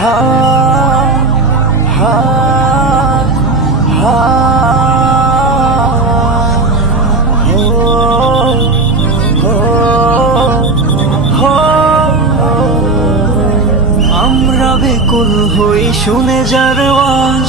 হা হা হা আমরা বেকুল হই শুনে যার আওয়াজ।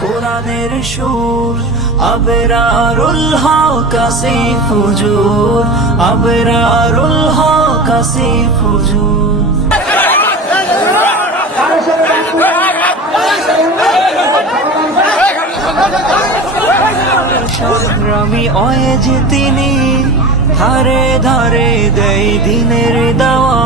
কোরআনের সুর আবরারুল হক আসিফ হুজুর আবরারুল হক আসিফ হুজুর। সংগ্রামী অয়ে যে তিনি। ধারে ধারে দেয় দিনের দাওয়া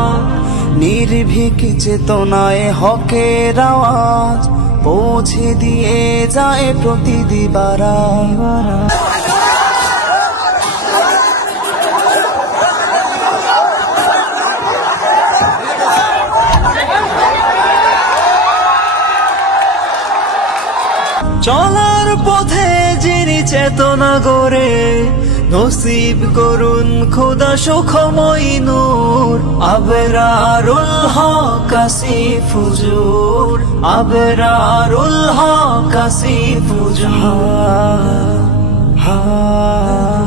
নির্ভীক চেতনায় হকের আওয়াজ। পৌঁছে দিয়ে যায় প্রতিদিবারা চলার পথে যিনি চেতনা গড়ে। নসিব করুন খোদা সুখময় নূর। আবরারুল হক আসিফ হুজুর। আবরারুল হক হা হা।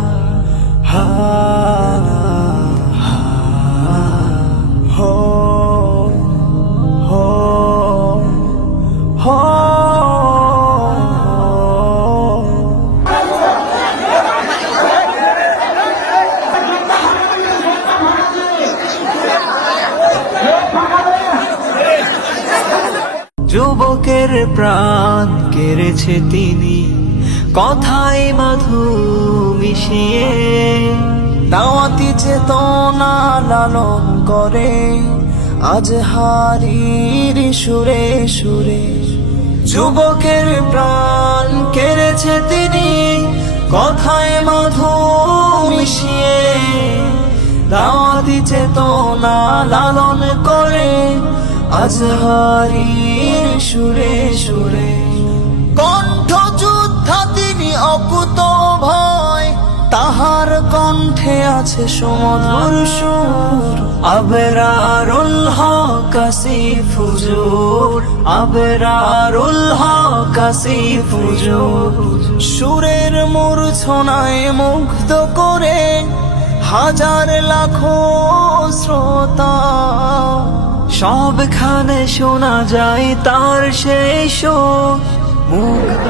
যুবকের প্রাণ কেড়েছে তিনি। কথায় মাধু মিশিয়ে দাওয়াতি চেতনা লালন করে। আজ হারির সুরে সুরে যুবকের প্রাণ কেড়েছে তিনি। কথায় মাধু মিশিয়ে দাওয়াতি চেতনা লালন করে। আজহারির সুরে সুরে। কণ্ঠ যোদ্ধা তিনি অকুত ভয়। তাহার কণ্ঠে আছে সমধুর সুর। আবরারুল হক আসিফ হুজুর আবরারুল হক আসিফ হুজুর সুরের মূর্ছনায় মুগ্ধ করে হাজার লাখো শ্রোতা। সবখানে শোনা যায় তার শেষ মুগ্ধ